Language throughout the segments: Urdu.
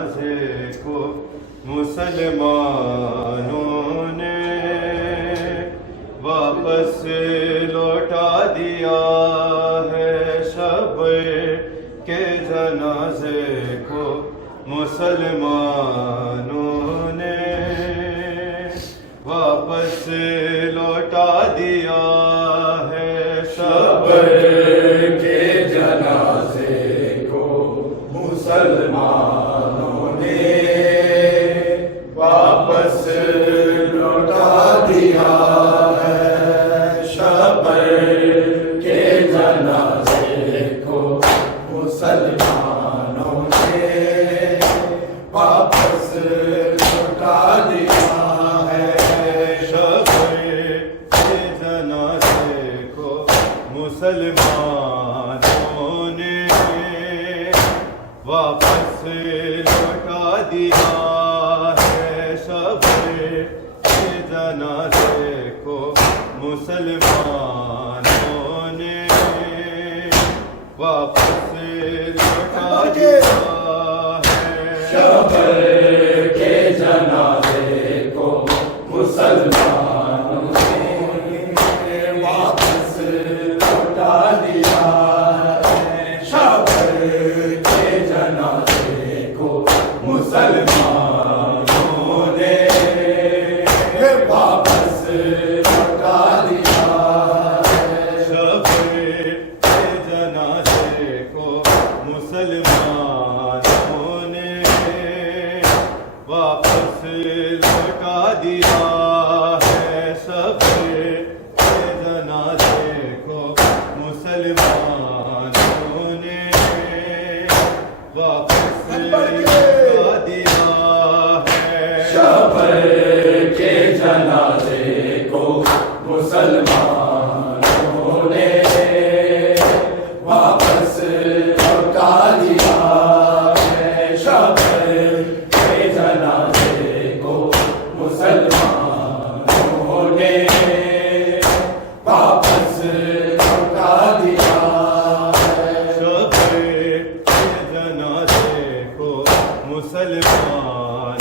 جنازے کو مسلمانوں نے واپس لوٹا دیا ہے، شب کے جنازے کو مسلمانوں نے واپس لوٹا دیا ہے، شب کے جنازے کو مسلمانوں نے واپس لوٹا دیا ہے، شب کے جنازے کو مسلمانوں نے واپس لوٹا دیا ہے، شب کے جنازے کو مسلمانوں نے واپس لوٹا دیا ہے، شب کے جنازے کو مسلمانوں نے واپس لوٹا دیا ہے، شب کے جنازے کو مسلمانوں نے واپس لوٹا دیا ہے، شب کے جنازے کو مسلمانوں نے واپس لوٹا دیا ہے، شب کے جنازے کو مسلمانوں نے واپس لوٹا دیا ہے، شب کے جنازے کو مسلمانوں نے واپس لوٹا دیا ہے، شب کے جنازے کو مسلمانوں نے واپس لوٹا دیا ہے، شب کے جنازے کو مسلمانوں نے واپس لوٹا دیا ہے، شب کے جنازے کو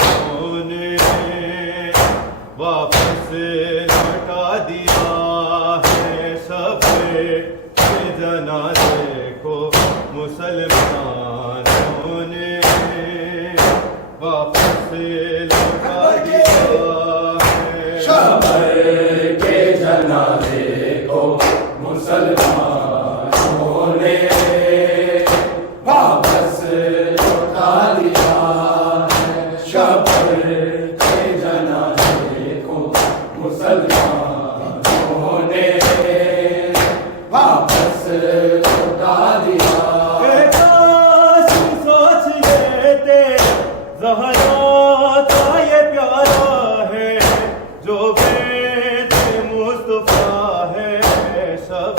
مسلمانوں نے واپس لوٹا دیا ہے، شب کے جنازے کو مسلمانوں نے واپس لوٹا دیا ہے، شب کے جنازے کو مسلمانوں نے واپس لوٹا دیا ہے، شب کے جنازے کو مسلمانوں نے واپس لوٹا دیا ہے، کاش سوچ لیتے زہرا کا یہ پیارا ہے جو بیت مصطفیٰ ہے، شب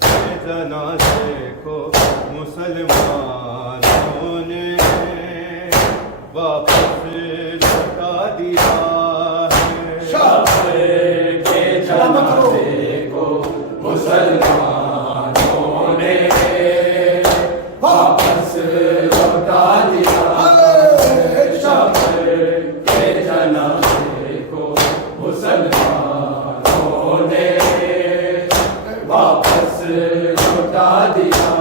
کے جنازے کو مسلمانوں نے واپس لوٹا دیا ہے، شب کے جنازے کو مسلمانوں نے واپس لوٹا دیا ہے، شب کے جنازے کو مسلمانوں نے واپس لوٹا دیا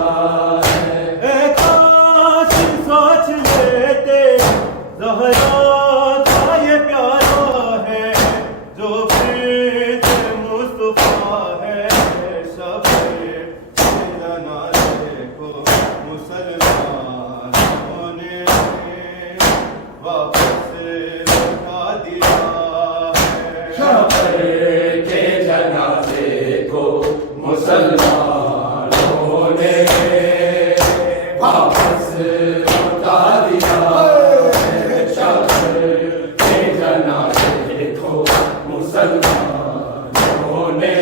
ہے، کاش سوچ لیتے زہرا کا یہ پیارا ہے جو بیت مصطفیٰ ہے، شب کے جنازے کو مسلمانوں نے واپس لوٹا دیا ہے، شب کے جنازے کو مسلمانوں نے واپس لوٹا دیا ہے، شب کے جنازے کو مسلمانوں نے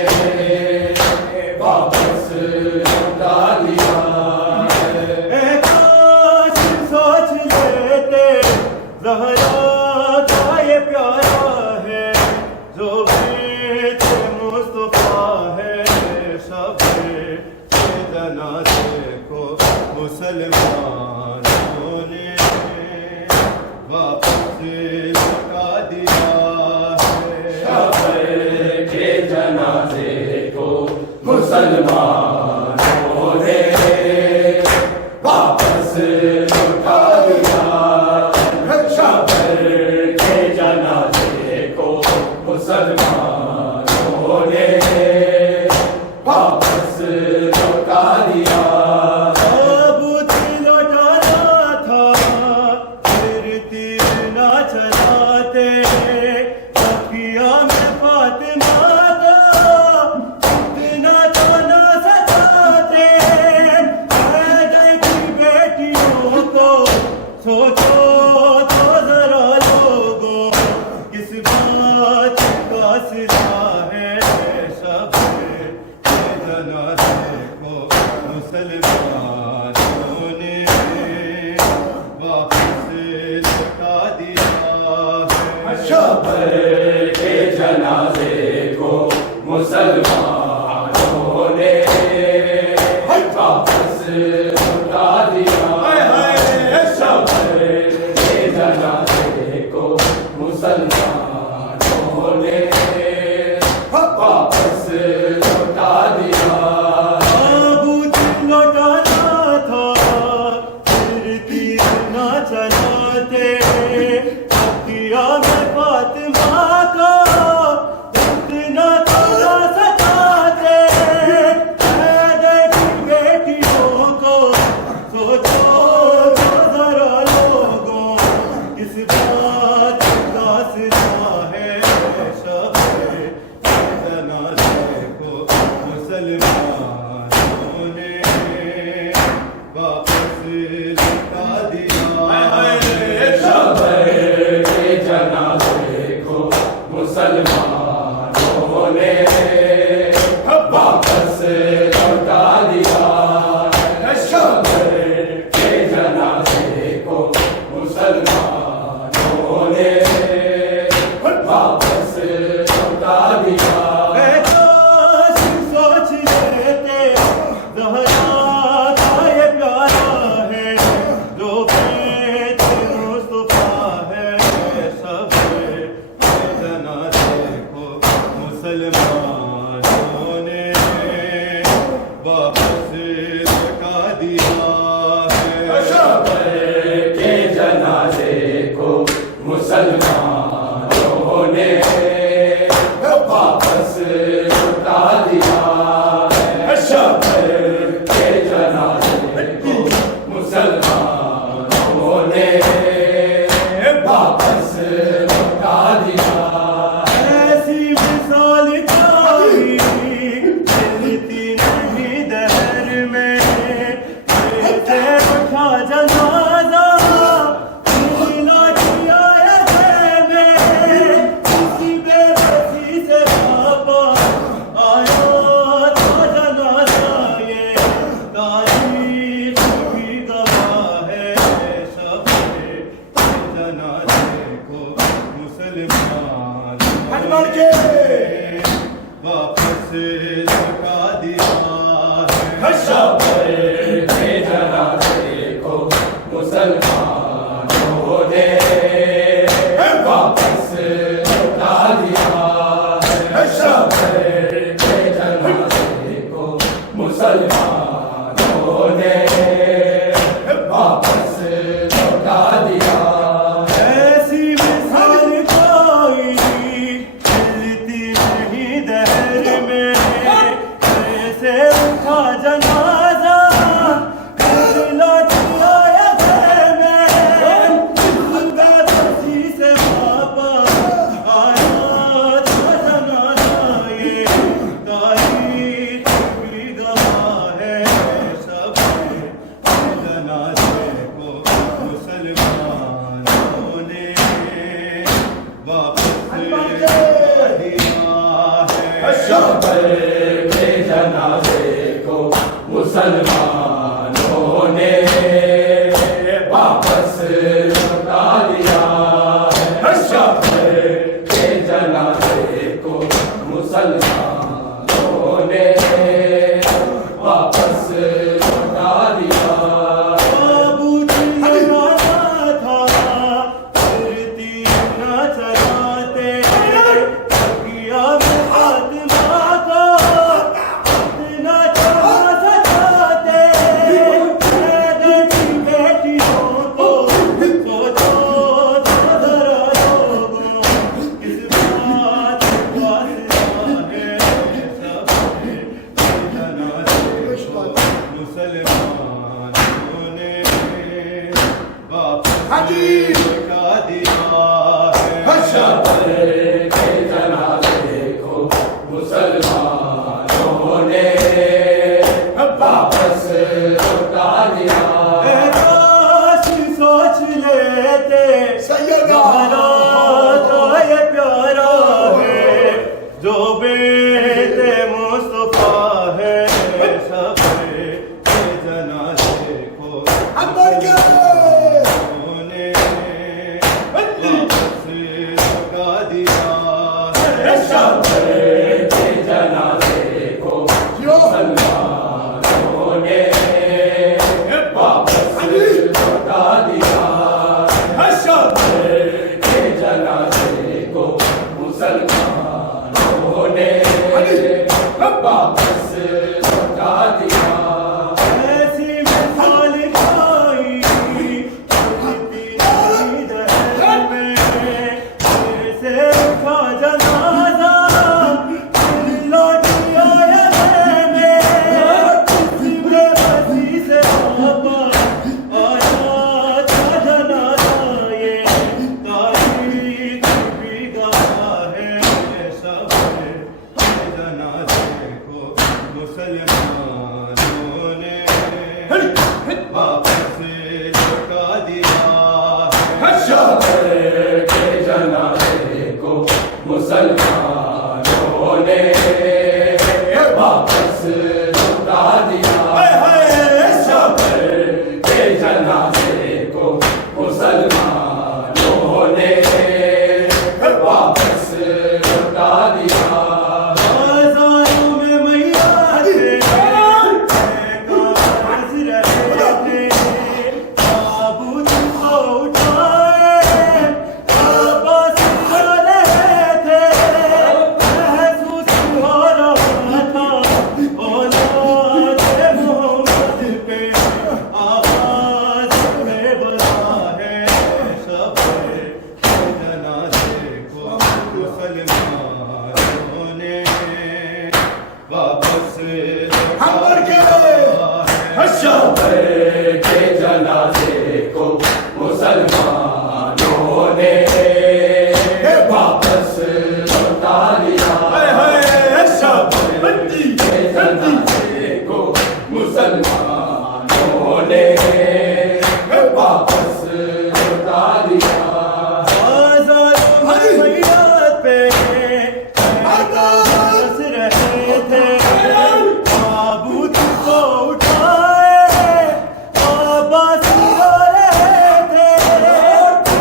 واپس لوٹا دیا ہے، کاش سوچ لیتے زہرا کا یہ پیارا ہے جو بیت مصطفیٰ ہے، شب کے جنازے کو مسلمانوں نے مسلمانوں نے واپس لوٹا دیا شبر کے جنازے کو مسلمانوں نے واپس لوٹا دیا تابوت لوٹانا تھا پھر تیر نہ چلاتے تکیہ میں فاطمہ کا اتنا تو نہ سجاتے حیدر کی بیٹیوں کو سوچو تو ذرا لوگوں کس بات کا صلہ ہے شب کے جنازے کو مسلمانوں نے واپس لوٹا دیا ہے شبر کے جنازے کو مسلمانوں نے واپس لوٹا دیا شبر کے جنازے کو مسلمانوں نے واپس لوٹا دیا تابوت لوٹانا تھا پھر تیر نہ چلاتے تکیہ میں فاطمہ کا اتنا تو نہ سجاتے حیدر کی بیٹیوں کو سوچو تو ذرا لوگوں کس بات کا صلہ ہے شب کے جنازے کو مسلمانوں نے واپس لوٹا دیا شبر کے جنازے کو مسلمانوں نے واپس لوٹا دیا شبر کے جنازے کو مسلمانوں نے واپس لوٹا دیا اے کاش سوچ لیتے زہرا کا یہ پیارا ہے جو بیت مصطفیٰ ہے سب کے جنازے کو مسلمانوں نے واپس لوٹا دیا ہے شبر کے جنازے کو مسلمانوں نے واپس لوٹا دیا شبر کے جنازے کو مسلمانوں نے واپس لوٹا دیا ایسی مثال کوئی ملتی نہیں دہر میں جیسے اٹھا جنازہ میلا کیا ایسے میں کسی بے بسی سے بابا آیا تھا جنازہ یہ تاریخ کی گواہ ہے شب کے جنازے کو مسلمانوں نے واپس لوٹا دیا ہے شبر کے جنازے کو مسلمانوں نے واپس لوٹا دیا شبر کے جنازے کو مسلمانوں نے واپس لوٹا دیا ایسی مثال کوئی ملتی نہیں دہر میں لوٹا دیا ہے شبر کے جنازے کو مسلمانوں نے واپس لوٹا دیا کاش سوچ لیتے زہرا کا یہ پیارا ہے جو بیت مصطفیٰ ہے شب کے جنازے کو انہوں نے واپس لوٹا دیا ہے شبر کے جنازے کو مسلمانوں نے واپس لوٹا دیا شبر کے جنازے کو مسلمانوں نے واپس لوٹا دیا ایسی مثال کھائی تیری دہر میں جیسے اٹھا جنازہ لوٹی آئے میں کسی میں بسی سے آبا آیا تھا جنازہ یہ تاریخ بھی گواہ ہے شب کے جنازے کو مسلمانوں نے واپس لوٹا دیا ہے شبر کے جنازے کو مسلمانوں نے واپس لوٹا دیا شبر کے جنازے کو مسلمانوں نے واپس لوٹا دیا بازاروں میں میاں تھے کاغذ رہے تھے تابوت کو اٹھائے عباس کھا رہے تھے محسوس ہو رہا تھا اولاد محمد پہ آواز میں بلا ہے شب کے جنازے کو مسلمانوں نے واپس لوٹا دیا ہے شبر کے جنازے کو مسلمانوں نے واپس لوٹا دیا شبر کے جنازے کو مسلمانوں نے واپس لوٹا دیا بازاروں میں میت پہ ہنس رہے تھے تابوت کو اٹھائے عباس کھا رہے تھے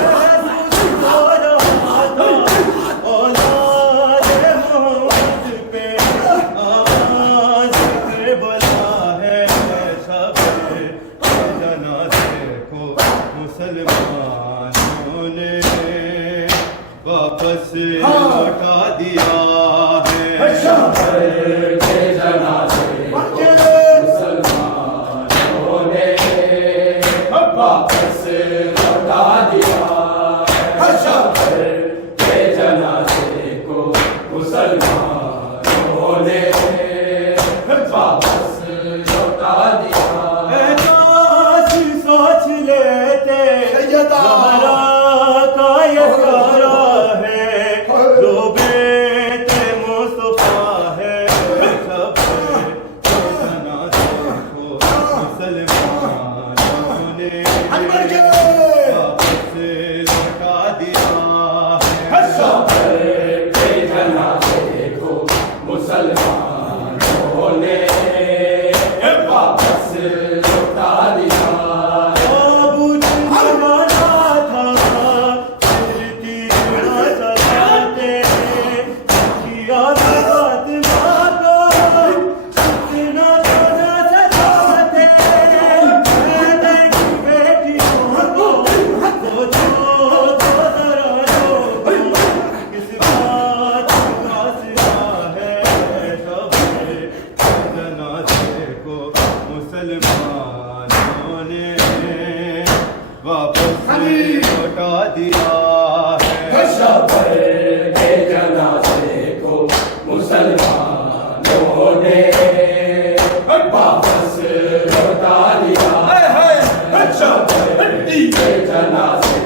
محسوس ہو رہا تھا اولاد محمد پہ آواز میں بلا ہے شب کے جنازے کو مسلمانوں نے واپس لوٹا دیا ہے شبر کے جنازے کو مسلمانوں نے واپس لوٹا دیا شبر کے جنازے کو مسلمانوں نے واپس لوٹا دیا کاش سوچ لیتے زہرا کا یہ پیارا ہے جو بیت مصطفیٰ ہے شب کے جنازے کو مسلمانوں نے واپس لوٹا دیا ہے شبر کے جنازے کو مسلمانوں نے واپس لوٹا دیا تابوت بنانا تھا پھر تیرا سجاتے کیا بات ماں اتنا سونا سجاتے میں کی بیٹیوں کو سوچو تو ذرا لوگوں کس بات کا سلا ہے شب کے جنازے کو مسلمانوں نے واپس لوٹا دیا ہے شبر کے جنازے کو مسلمانوں نے واپس لوٹا دیا شبر کے جنازے